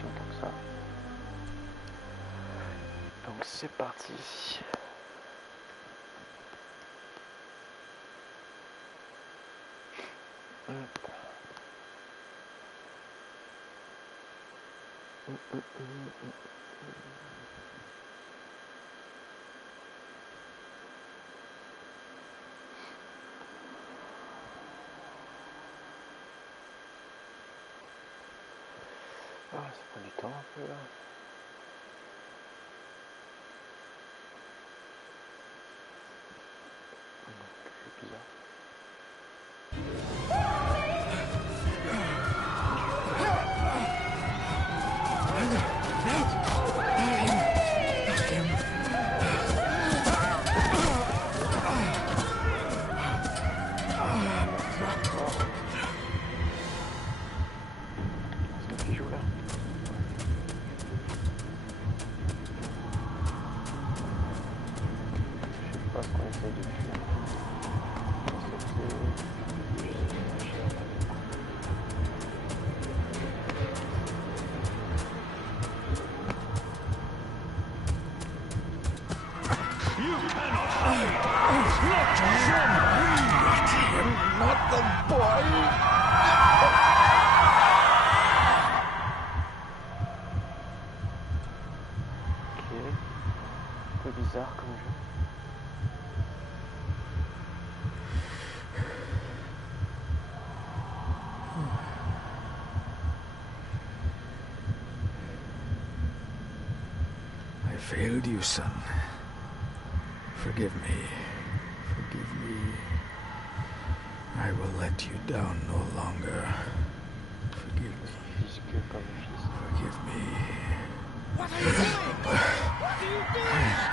si longtemps que ça. Donc c'est parti. Ah, ça prend du temps un peu là. C'est bizarre. Bizarre comme jeu. I failed you, son. Forgive me. Forgive me. I will let you down no longer. Forgive me. Forgive me. What are you doing? What are you doing?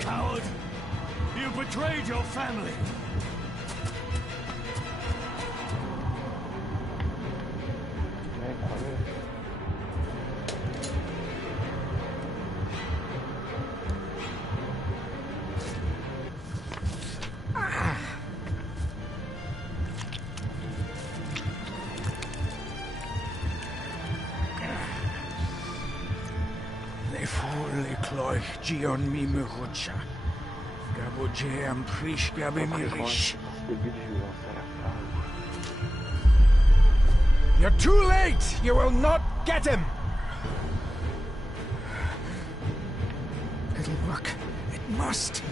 Coward! You betrayed your family! Gion mi murucha. Gaboje am prish gabe mirish. You're too late! You will not get him! It'll work. It must.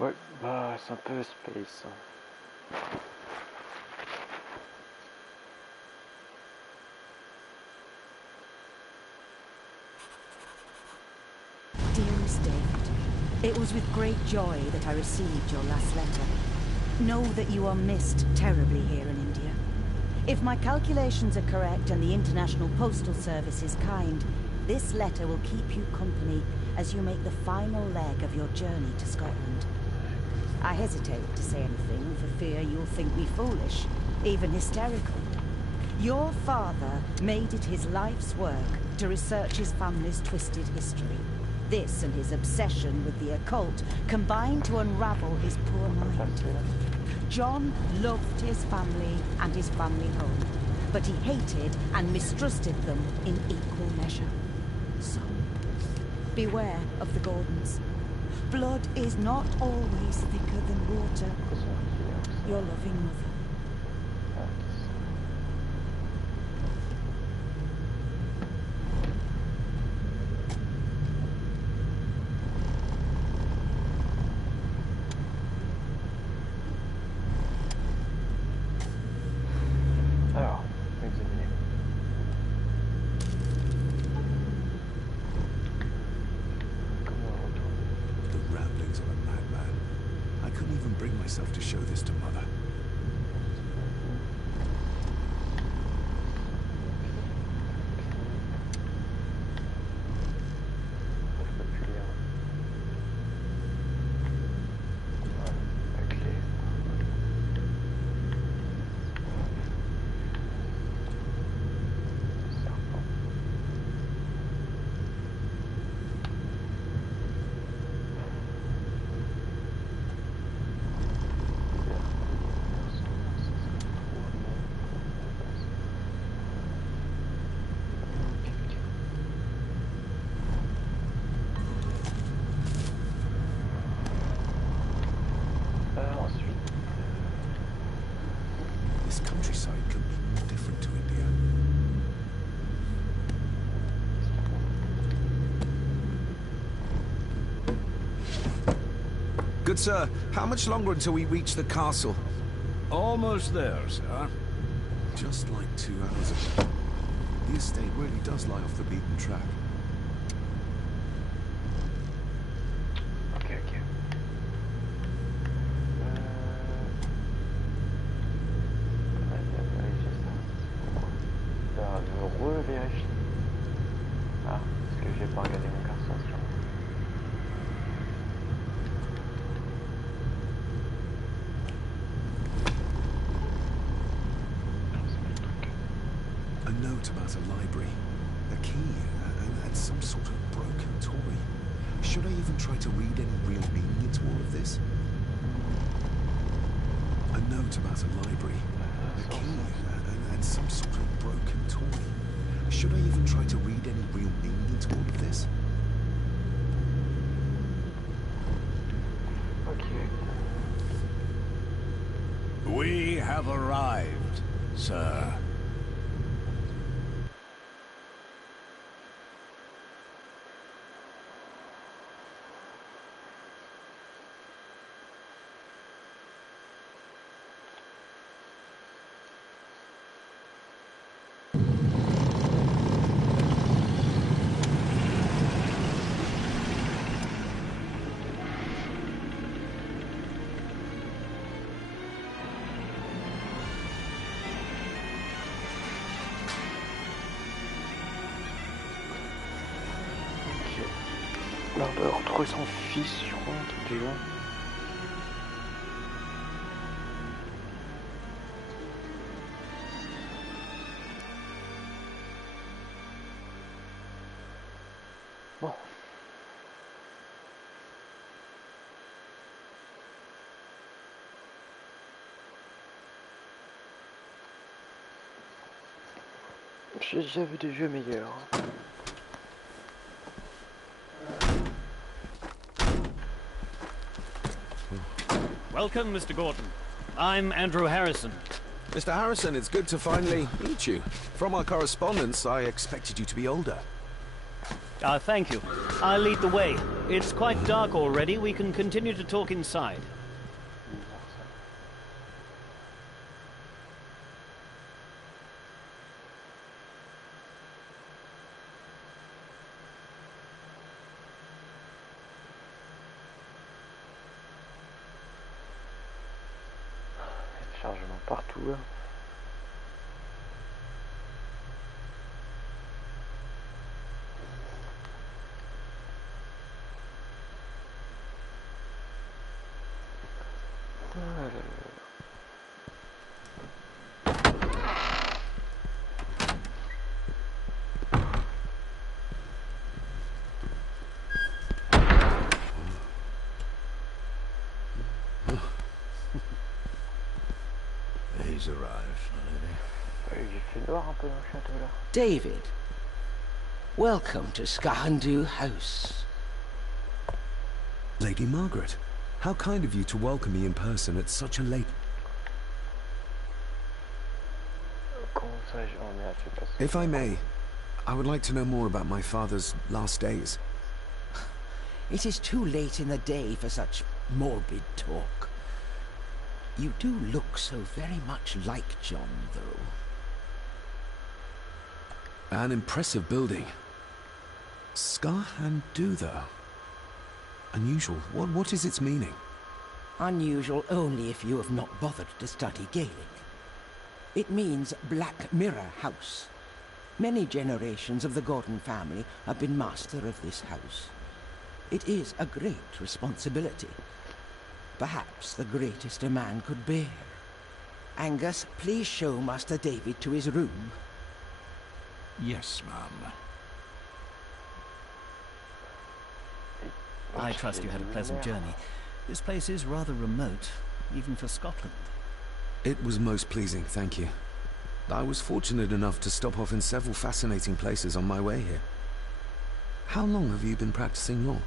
Ouais, bah c'est un peu space. Dearest David, it was with great joy that I received your last letter. Know that you are missed terribly here in India. If my calculations are correct and the International Postal Service is kind, this letter will keep you company as you make the final leg of your journey to Scotland. I hesitate to say anything for fear you'll think me foolish, even hysterical. Your father made it his life's work to research his family's twisted history. This and his obsession with the occult combined to unravel his poor mind. John loved his family and his family home, but he hated and mistrusted them in equal measure. So, beware of the Gordons. Blood is not always thicker than water. Your loving mother. Alors, examiner. Comment on retourne? The ramblings of a madman. I couldn't even bring myself to show this to Mother. Je peux plus lire. Voilà, la clé. Serpent. Ensuite, This countryside couldn't be more different to India. Good sir, how much longer until we reach the castle? Almost there, sir. Just like 2 hours ago. The estate really does lie off the beaten track. ok, ok. Vérifier ça. Je revérifie. Ah, parce que j'ai pas regardé mon garçon, c'est genre. A note about a library, a key, and some sort of broken toy. Should I even try to read any real meaning into all of this? A note about a library, a key, and some sort of broken toy. Should I even try to read any real meaning into all of this? Ok. We have arrived, sir. Là, on doit retrouver son fils, je crois, un truc du genre. Bon. J'ai déjà vu des jeux meilleurs. Welcome, Mr. Gordon. I'm Andrew Harrison. Mr. Harrison, it's good to finally meet you. From our correspondence, I expected you to be older. Thank you. I'll lead the way. It's quite dark already. We can continue to talk inside. Chargement partout là. Ah là là. He's arrived, my lady. Il fait noir un peu dans le château là. David, welcome to Skahandu House. Lady Margaret, how kind of you to welcome me in person at such a late... Comment ça, on est assez passé. If I may, I would like to know more about my father's last days. It is too late in the day for such morbid talk. You do look so very much like John, though. An impressive building. Skahandu, though. Unusual. What is its meaning? Unusual only if you have not bothered to study Gaelic. It means Black Mirror House. Many generations of the Gordon family have been master of this house. It is a great responsibility. Perhaps the greatest a man could bear. Angus, please show Master David to his room. Yes, ma'am. I trust you had a pleasant journey. This place is rather remote, even for Scotland. It was most pleasing, thank you. I was fortunate enough to stop off in several fascinating places on my way here. How long have you been practicing law?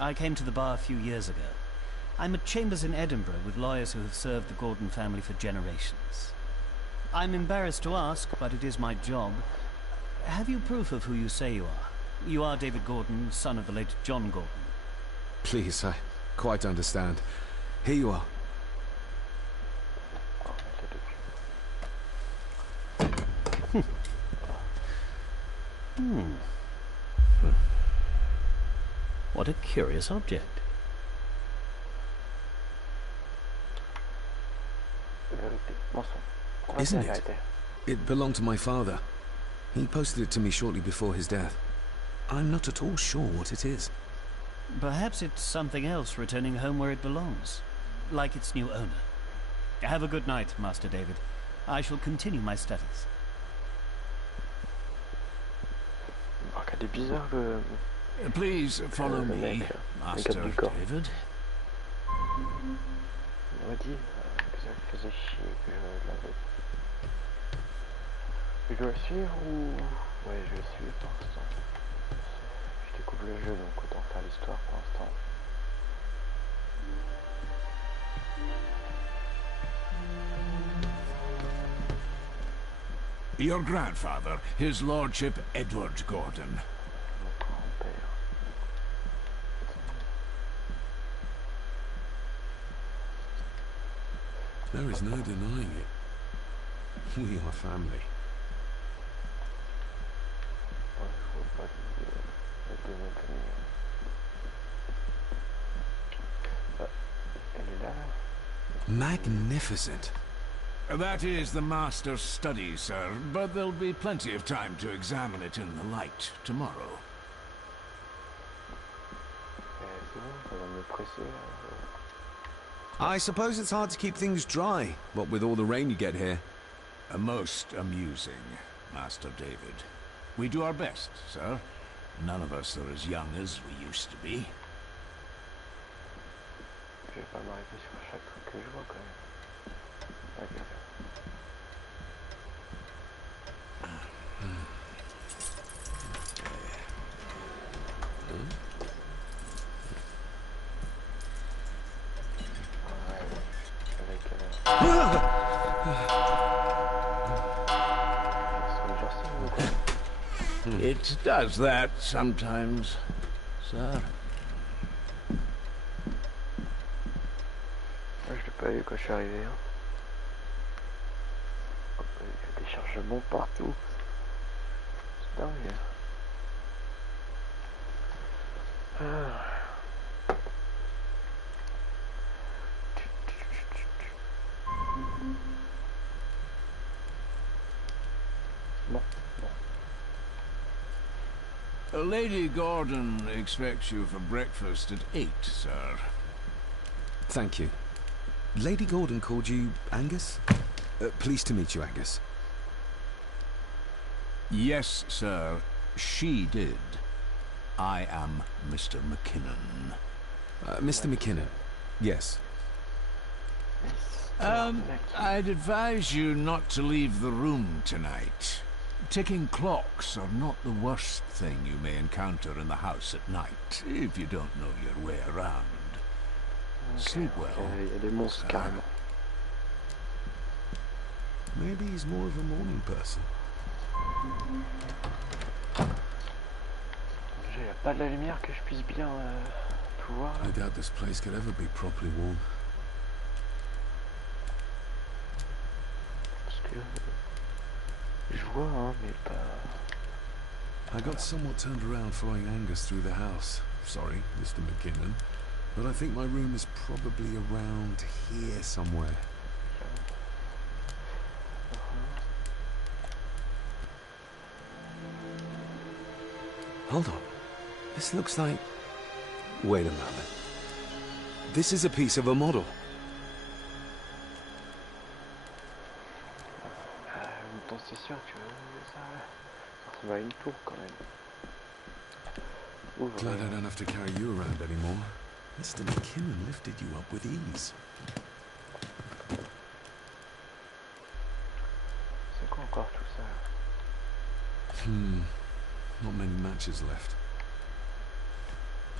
I came to the bar a few years ago. I'm at chambers in Edinburgh with lawyers who have served the Gordon family for generations. I'm embarrassed to ask, but it is my job. Have you proof of who you say you are? You are David Gordon, son of the late John Gordon. Please, I quite understand. Here you are. What a curious object. Vérité, mensonge. Isn't it? It belonged to my father. He posted it to me shortly before his death. I'm not at all sure what it is. Perhaps it's something else returning home where it belongs, like its new owner. Have a good night, Master David. I shall continue my studies. Elle est bizarre le... Please follow me, mec, Master du corps. David. On m'a dit que ça me faisait chier, que je l'avais. Je dois le suivre ou... Ouais, je vais le suivre pour l'instant. Je découvre le jeu, donc autant faire l'histoire pour l'instant. Your grandfather, his lordship Edward Gordon. Mon grand-père. There is no denying it. We are family. Ouais, je vois pas de nom de famille. Ah, elle est là. Magnificent. That is the master's study, sir, but there'll be plenty of time to examine it in the light tomorrow. C'est bon, ça va me presser là. I suppose it's hard to keep things dry, what with all the rain you get here. Most amusing, Master David. We do our best, sir. None of us are as young as we used to be. Je vais pas m'arrêter sur chaque truc que je vois quand même. Ok. It does that sometimes, sir. Je l'ai pas eu quand je suis arrivé. Hein. Hop, il y a des chargements partout. C'est dingue. Bon, bon. Lady Gordon expects you for breakfast at 8, sir. Thank you. Lady Gordon called you Angus? Pleased to meet you, Angus. Yes, sir. She did. I am Mr. McKinnon. Mr. McKinnon. Yes. I'd advise you not to leave the room tonight. Ticking clocks are not the worst thing you may encounter in the house at night, if you don't know your way around. Sleep well. Il y a des monstres carrément. Maybe he's more of a morning person. Il n'y a pas de la lumière que je puisse bien tout voir. I doubt this place could ever be properly warm. Parce que je vois, hein, mais pas. I got somewhat turned around following Angus through the house. Sorry, Mr. McKinnon. But I think my room is probably around here somewhere. Hold on. This looks like... Wait a moment. This is a piece of a model. En même temps, c'est sûr que ça ressemble à une tour quand même. Ouvre. Glad I don't have to carry you around anymore. Mr. McKinnon lifted you up with ease. C'est quoi encore tout ça? Not many matches left.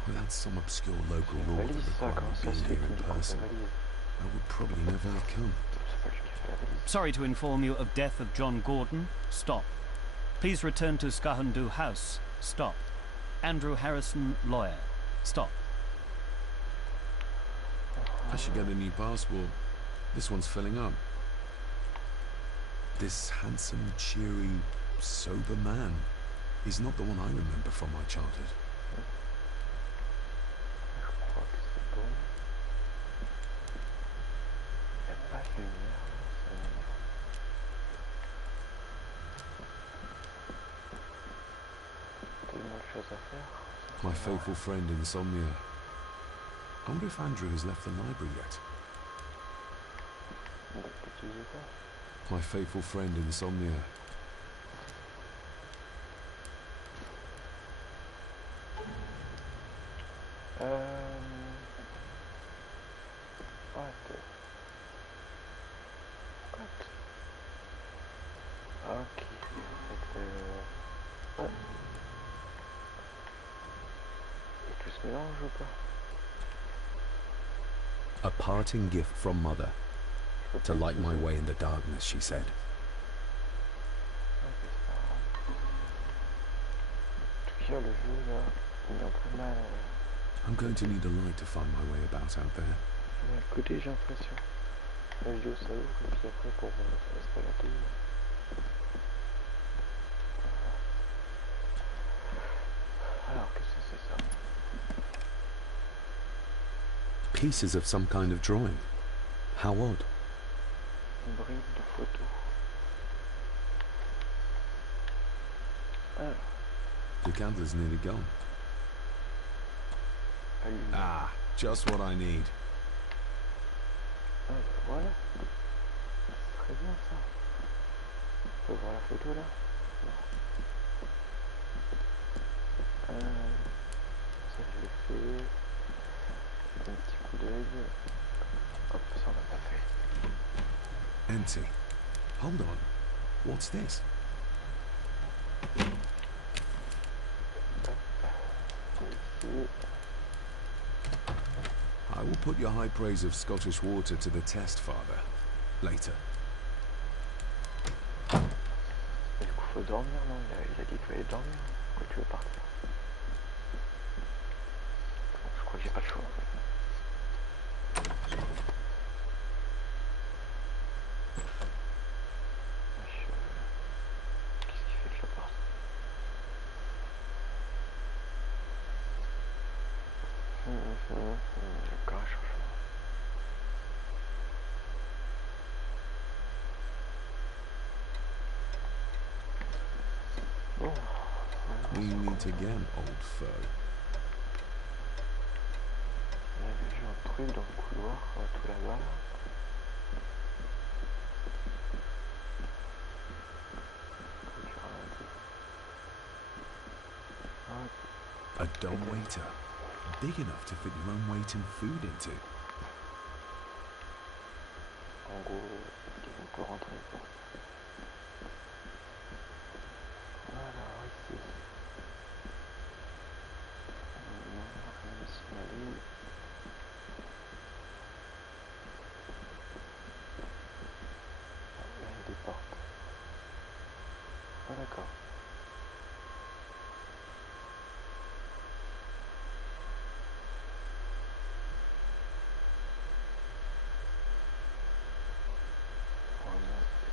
Without some obscure local law that Valise, ça, required comment ça me se being fait here in qu'on prend sa person, valise? I would probably never have come. C'est pas lui qui fait la valise. Sorry to inform you of death of John Gordon. Stop. Please return to Skahandu House. Stop. Andrew Harrison, lawyer. Stop. I should get a new passport. This one's filling up. This handsome, cheery, sober man is not the one I remember from my childhood. Je crois que c'est bon. Il n'y a pas de lumière. Tellement de choses à faire. My faithful friend Insomnia. I wonder if Andrew has left the library yet. My faithful friend Insomnia. Ok. Ouais. Et tout se mélange ou pas? A parting gift from Mother. To light my way in the darkness, she said. Le jeu là, il est un peu mal. I'm going to need a light to find my way about out there. À côté, j'ai l'impression. La vidéo ça ouvre et puis après pour se balader. Alors qu'est-ce que c'est ça? Pieces of some kind of drawing. How odd. Une bride de photo. Alors, The candle's nearly gone. allume. Ah, just what I need. Ah, bah voilà. C'est très bien ça. On peut voir la photo là. Ça je l'ai fait. Un petit coup d'œil. Hop, ça on l'a pas fait. Empty. Hold on. What's this? Ici. I will put your high praise of Scottish water to the test, Father. Later. Et du coup faut dormir, non? Il a dit qu'il fallait dormir. Pourquoi tu veux partir? Bon, je crois que j'ai pas le choix. Qu'est-ce qu'il fait que je parte? Encore un changement. seeing me again, old foe. Il y avait vu un truc dans le couloir, tout là-bas. A dumb waiter, big enough to fit your own weight and food into. En gros, on peut rentrer. Voilà, ici. Rien de signalé. Là, il y a des portes. Ah d'accord.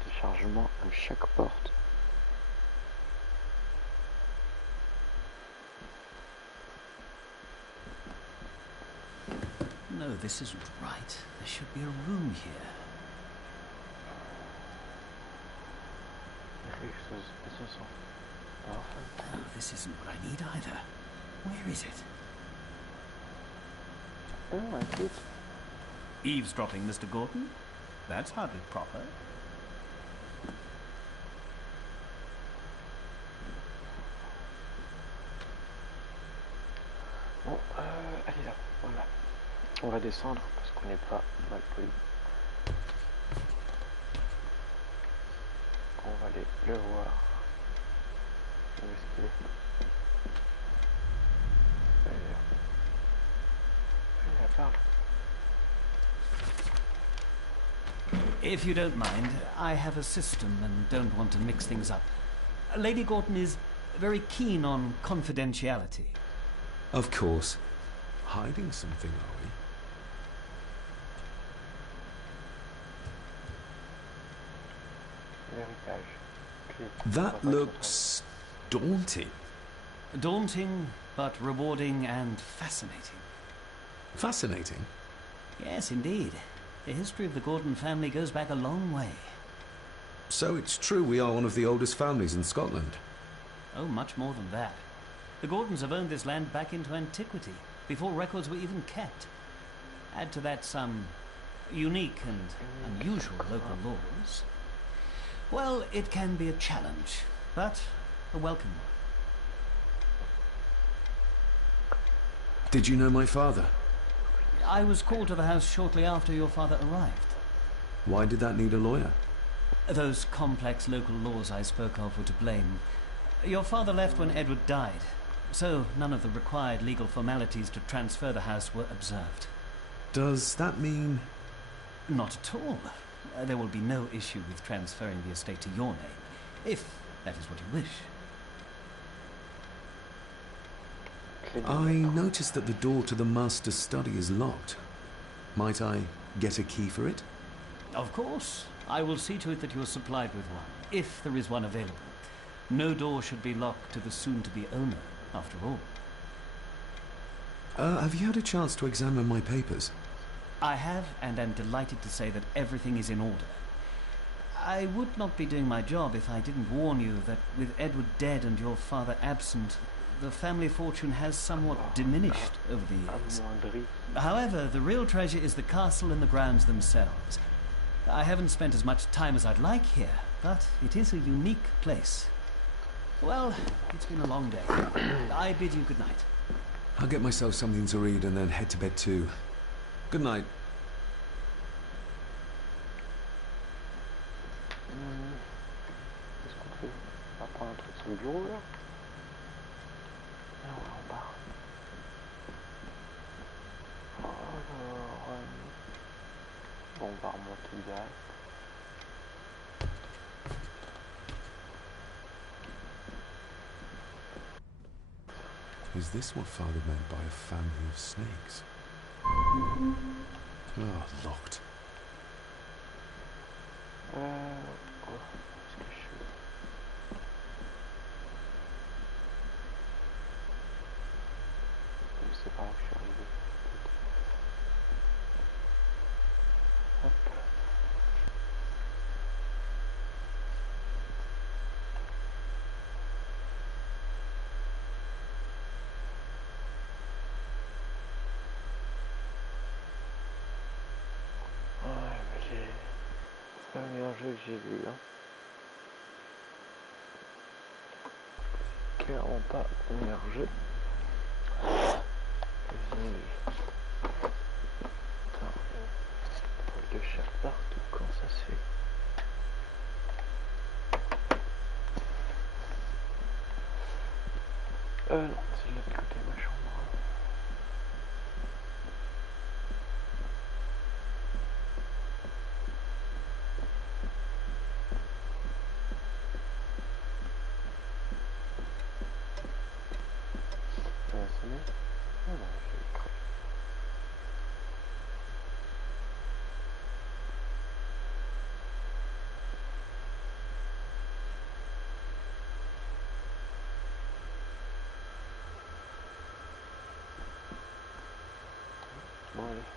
Téléchargement à chaque porte. No, this isn't right. There should be a room here. Oh, this isn't what I need either. Where is it? Oh, I see. Eavesdropping, Mr. Gordon? That's hardly proper. Bon, allez là, voilà. On va descendre parce qu'on n'est pas mal poli. On va aller le voir. Où est-ce qu'il est? Il est là. If you don't mind, I have a system and don't want to mix things up. Lady Gordon is very keen on confidentiality. Of course. Hiding something, are we? That looks daunting. Daunting, but rewarding and fascinating. Fascinating? Yes, indeed. The history of the Gordon family goes back a long way. So it's true we are one of the oldest families in Scotland. Oh, much more than that. The Gordons have owned this land back into antiquity, before records were even kept. Add to that some unique and unusual local laws. Well, it can be a challenge, but a welcome one. Did you know my father? I was called to the house shortly after your father arrived. Why did that need a lawyer? Those complex local laws I spoke of were to blame. Your father left when Edward died, so none of the required legal formalities to transfer the house were observed. Does that mean... Not at all. There will be no issue with transferring the estate to your name, if that is what you wish. I noticed that the door to the master's study is locked. Might I get a key for it? Of course. I will see to it that you are supplied with one, if there is one available. No door should be locked to the soon-to-be owner, after all. Have you had a chance to examine my papers? I have, and am delighted to say that everything is in order. I would not be doing my job if I didn't warn you that with Edward dead and your father absent, the family fortune has somewhat diminished over the years. However, the real treasure is the castle and the grounds themselves. I haven't spent as much time as I'd like here, but it is a unique place. Well, it's been a long day. I bid you good night. I'll get myself something to read and then head to bed too. Good night. Qu'est-ce qu'on fait? On va prendre un truc sur le bureau là. Et on va en bas. Alors, bon, on va remonter direct. Is this what Father meant by a family of snakes? Oh, locked. Oh, qu'est-ce que je fais? Je sais pas où je suis arrivé. Hop. pas le meilleur jeu que j'ai vu. Hein. Clairement pas le meilleur jeu que j'ai vu. Attends, de chair partout, quand ça se fait. Non, c'est de l'autre côté de ma chambre. Ça va sonner? Ah non, j'ai cru. Bon, allez.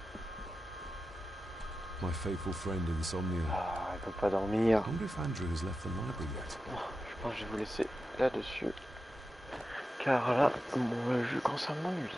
My faithful friend Insomnia. Ah, il peut pas dormir. I wonder if Andrew has left the library yet. Oh, je pense que je vais vous laisser là-dessus. Car là, le jeu commence à m'ennuyer.